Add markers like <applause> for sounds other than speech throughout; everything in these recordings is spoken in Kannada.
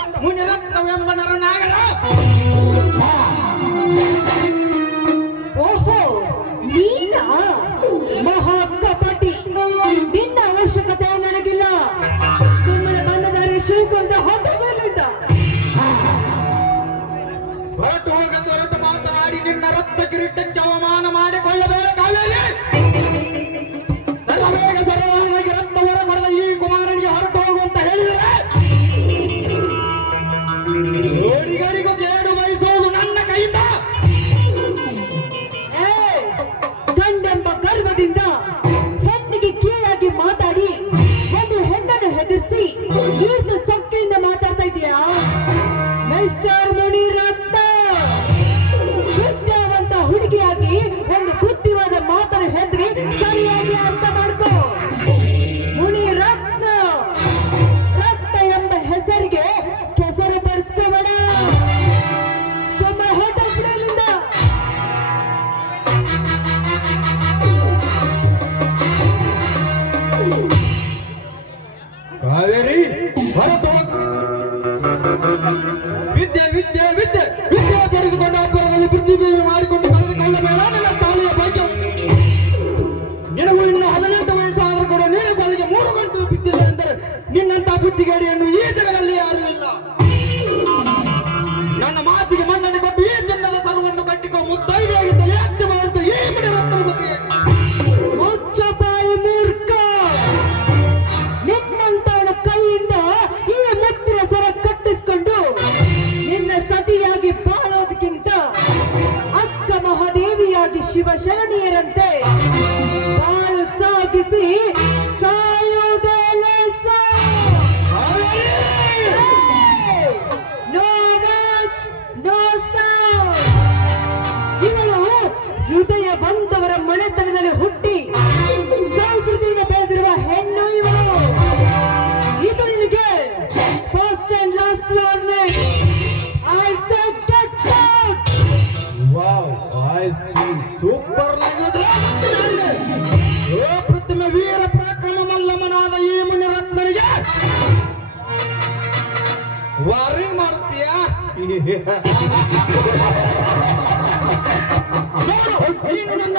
ಓಡೋಡಿ ನೋಡು, <laughs> ನೀನು ನನ್ನ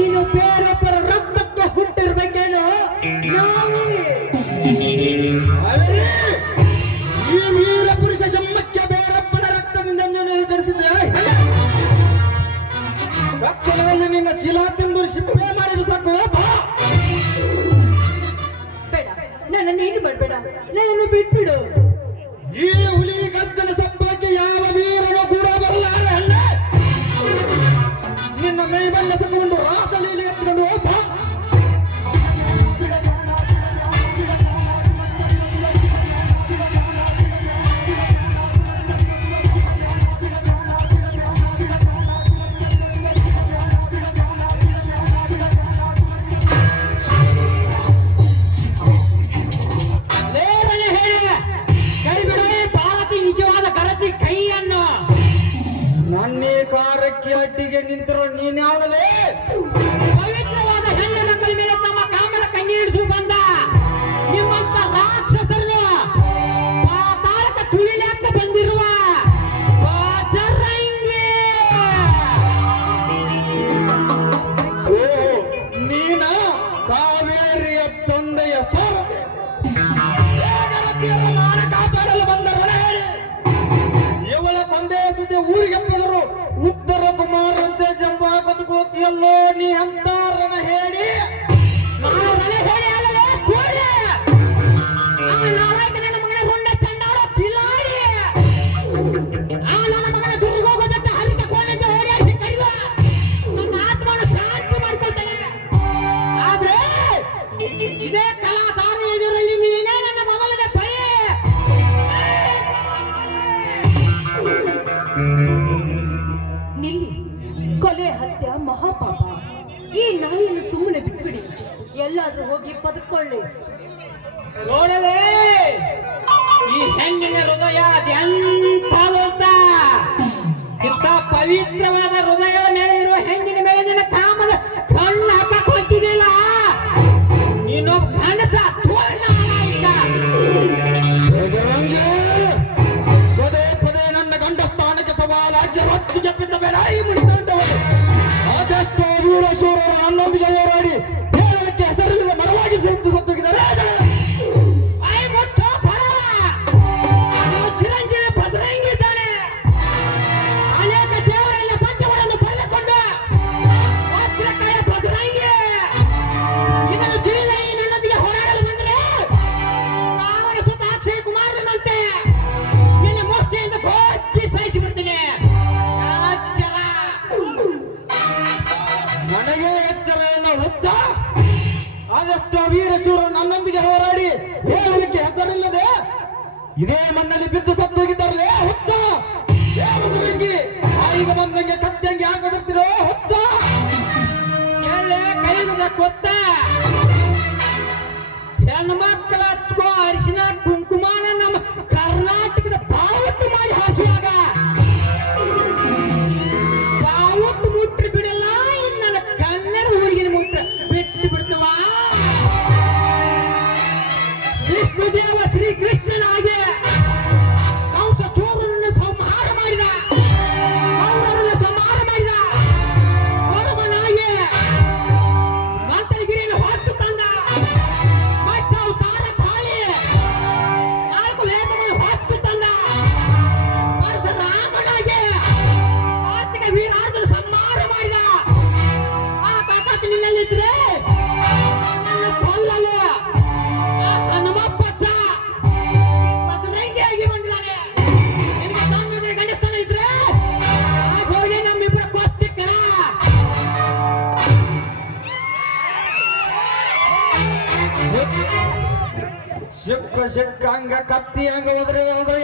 ನೀನು ಬೇರೊಬ್ಬರ ರಕ್ತಕ್ಕೆ ಹುಟ್ಟಿರ್ಬೇಕೇನು? ಈ ಪುರುಷ ಬೇರಪ್ಪನ ರಕ್ತದಿಂದ ನಿನ್ನ ಶಿಲಾ ಮಾಡಿ ಬಿಟ್ಬಿಡು. ಬಾಯಿಗೆ ಬಂದಂಗೆ ಕತ್ತಂಗೆ ಯಾಕೆ ಬರ್ತಿರೋ ಹೊತ್ತ? ಎಲ್ಲ ಕೈ ಗೊತ್ತ ಹೆಣ್ಮಕ್ಳು ಜಾತಿ ಹಂಗ ಹೋದ್ರೆ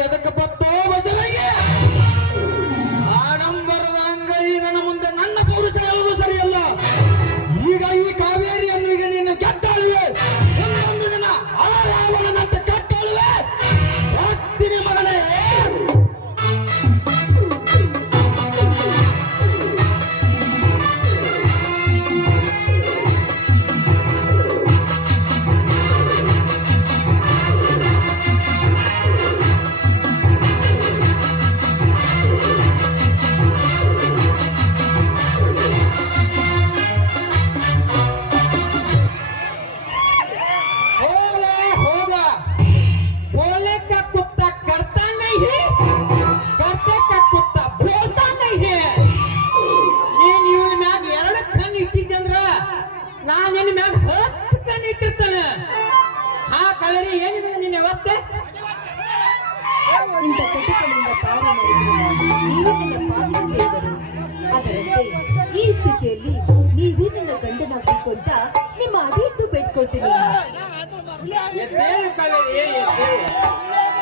ಎದ್ದೇಳು ಕಾವೇರಿ ಎದ್ದೇಳು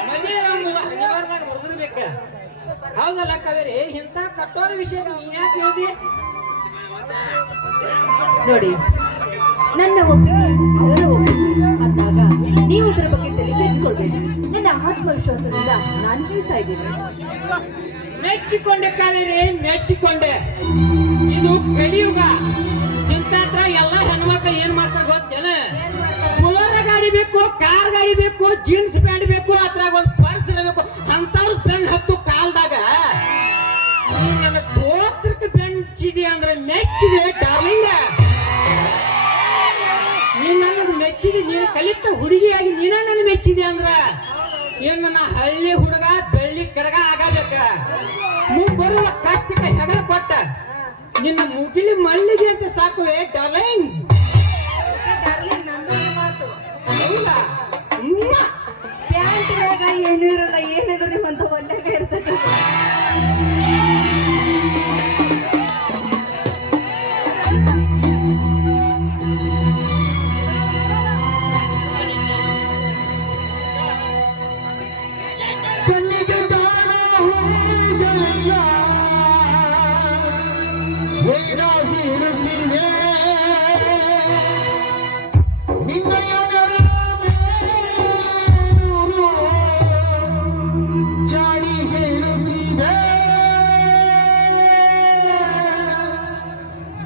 ಮದುವೆ ಮುರಿದಿರ್ಬೇಕ ಹೌದಲ್ಲ ಕಾವೇರಿ ಇಂಥ ಕಟ್ಟೋರ ವಿಷಯ ನೀ ಯಾಕೆ ಹೇಳ್ದಿ ನೋಡಿ, ನನ್ನ ಒಪ್ಪಿಗೆ, ಅವರ ನೀವು ಇದರ ಬಗ್ಗೆ ತಲೆ ಕೆಡಿಸ್ಕೊಳ್ಬೇಡಿ ನನ್ನ ಆತ್ಮವಿಶ್ವಾಸದಿಂದ ನಾನು ಹೇಳ್ತಾ ಇದ್ದೀನಿ. ಮೆಚ್ಚಿಕೊಂಡೆ ಕಾವೇರಿ, ಮೆಚ್ಚಿಕೊಂಡೆ. ಇದು ಕಲಿಯುಗ. ಇಂಥ ಎಲ್ಲ ಹೆಣ್ಮಕ್ಳು ಏನ್ ಮಾಡ್ತಾರೆ ಗೊತ್ತೇನ? ಗಾಡಿ ಬೇಕು, ಕಾರ್ ಗಾಡಿ ಬೇಕು ಜೀನ್ಸ್ ಪ್ಯಾಂಟ್ ಬೇಕು, ಅದ್ರಾಗ ಒಂದು ಪರ್ಸ್ ಇರಬೇಕು. ಅಂತವ್ರ ಬೆನ್ ಹತ್ತು ಕಾಲ್ದಾಗ. ನನ್ನ ಗೋತ್ರಕ್ಕೆ ಬೆಂಚಿದೆ ಅಂದ್ರೆ ಮೆಚ್ಚಿದೆ, ಡಾರ್ಲಿಂಗ. ನೀನ್ ಮೆಚ್ಚಿದೆ, ನೀನು ಕಲಿತ ಹುಡುಗಿಯಾಗಿ ನೀನ ನನ್ನ ಮೆಚ್ಚಿದೆ ಅಂದ್ರ? ಏನ್ ನನ್ನ ಹಳ್ಳಿ ಹುಡುಗ, ಬೆಳ್ಳಿ ಕೆಡಗ ಆಗಬೇಕ? ನೀವು ಬರುವ ಕಷ್ಟಕ್ಕೆ ಹೆಗಲ ಕೊಟ್ಟ. ನಿನ್ನ ಮುಗಿಲಿ ಮಲ್ಲಿಗೆ ಅಂತ ಸಾಕುವೆ, ಡಾರ್ಲಿಂಗ್. ಏನು ಏನೂ ಇರಲ್ಲ ಏನಿದ್ರು ನಿಮ್ಮಂತ ಒಳ್ಳೆ ಇರ್ತದೆ.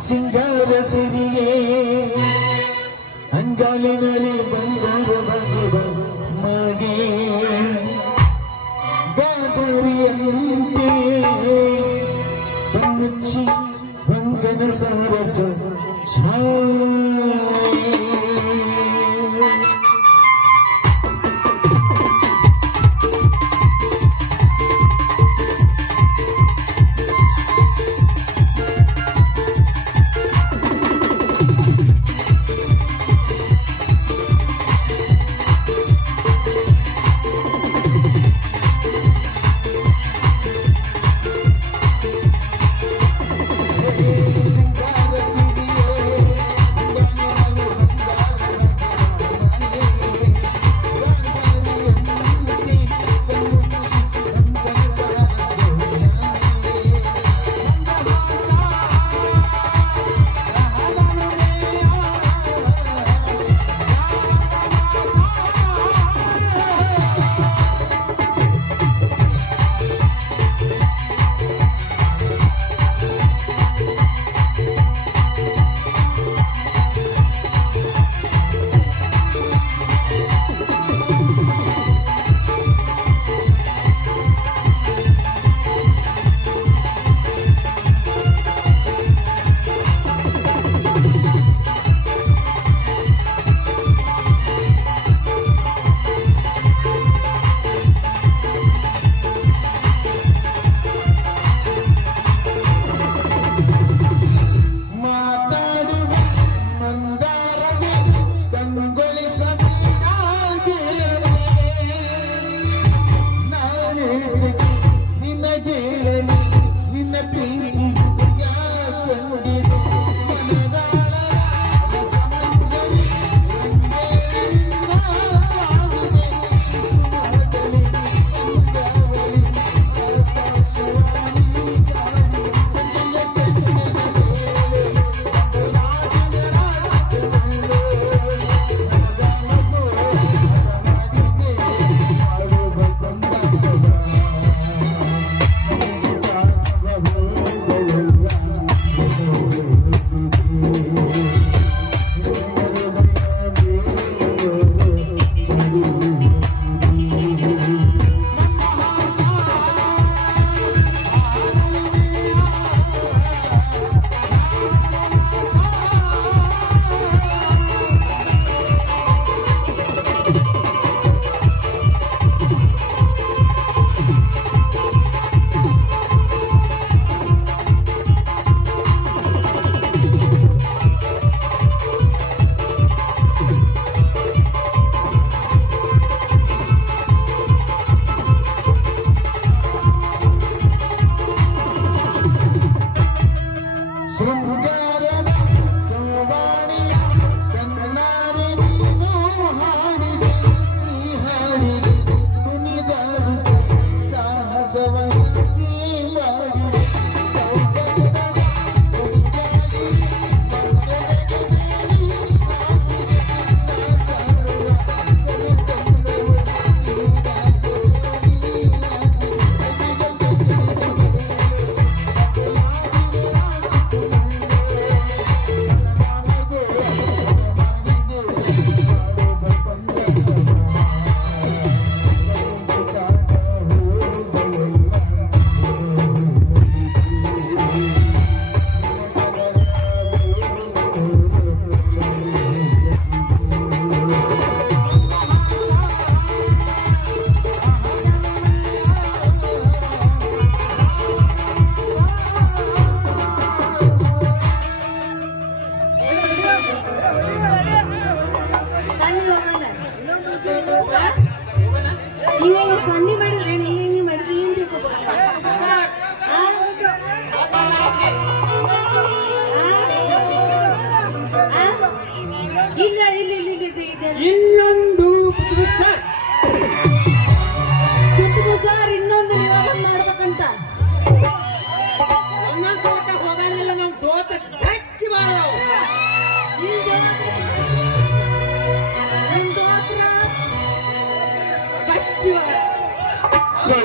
ಸಿಂಗಾರ ಸಿರಿಗೆ ಅಂಗಾಲಿನಲ್ಲಿ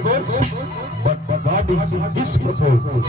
propose, but body disproposed.